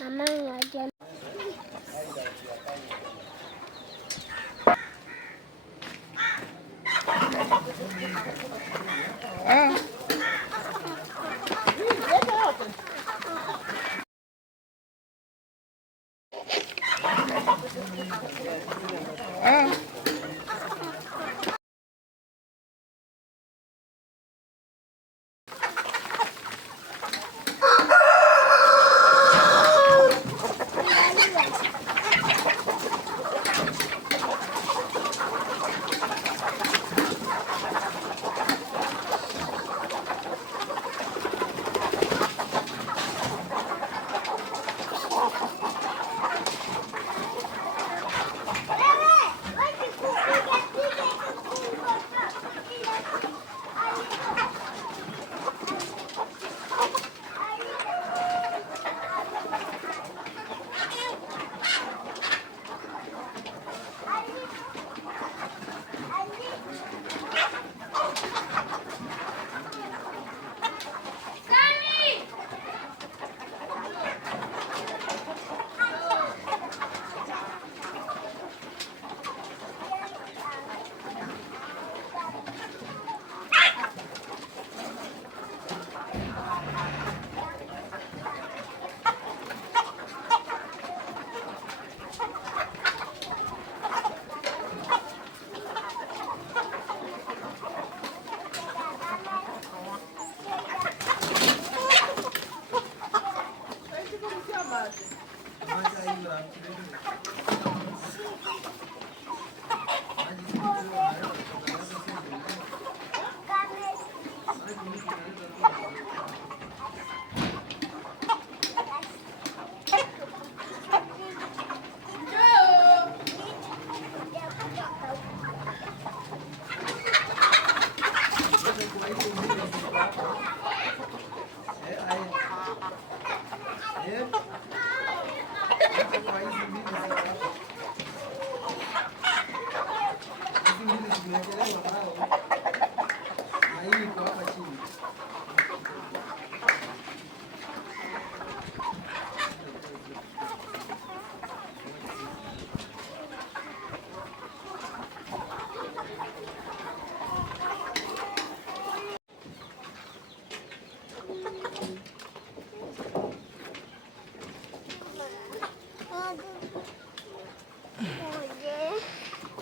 Mama ngajar.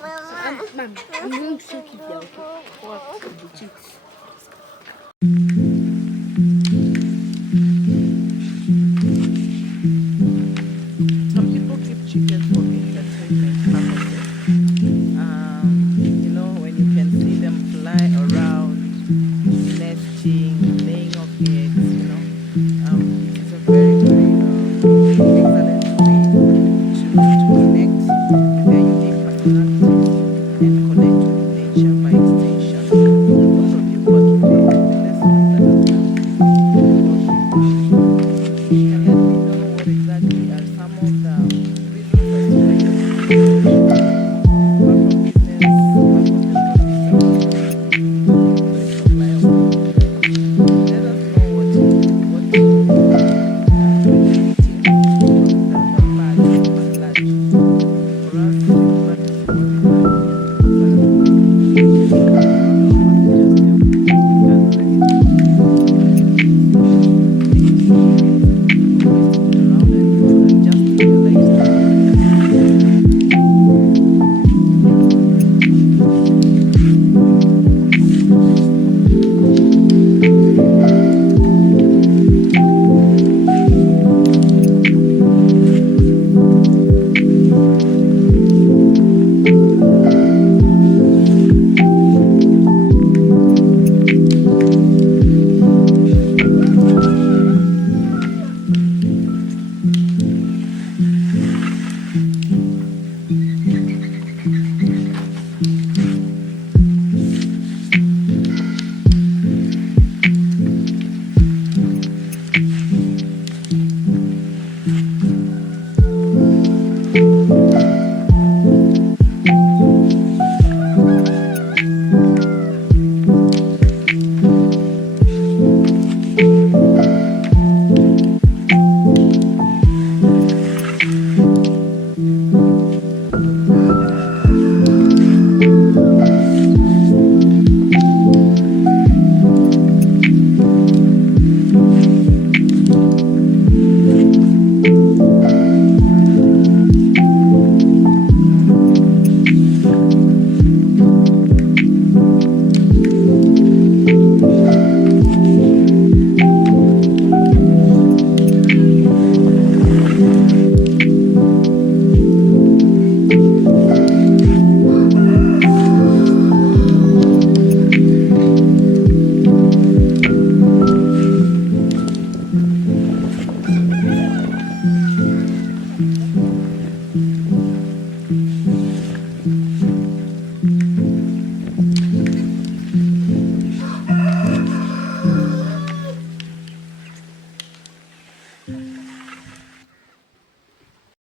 Mom, I'm going to keep you. Some people keep chickens for entertainment purposes. When you can see them fly around, nesting, laying of eggs, it's a very, very excellent way to connect with their unique personalities and connect with nature by extension. Those of you watching the lessons that have come can let me know what exactly are some of the reasons as to why you're apart from business, apart from the profits, apart from the supply of food. Let us know what benefiting from the birds at large. For us, practicing what we learn here in Farm, our managers, we can really thank you so much.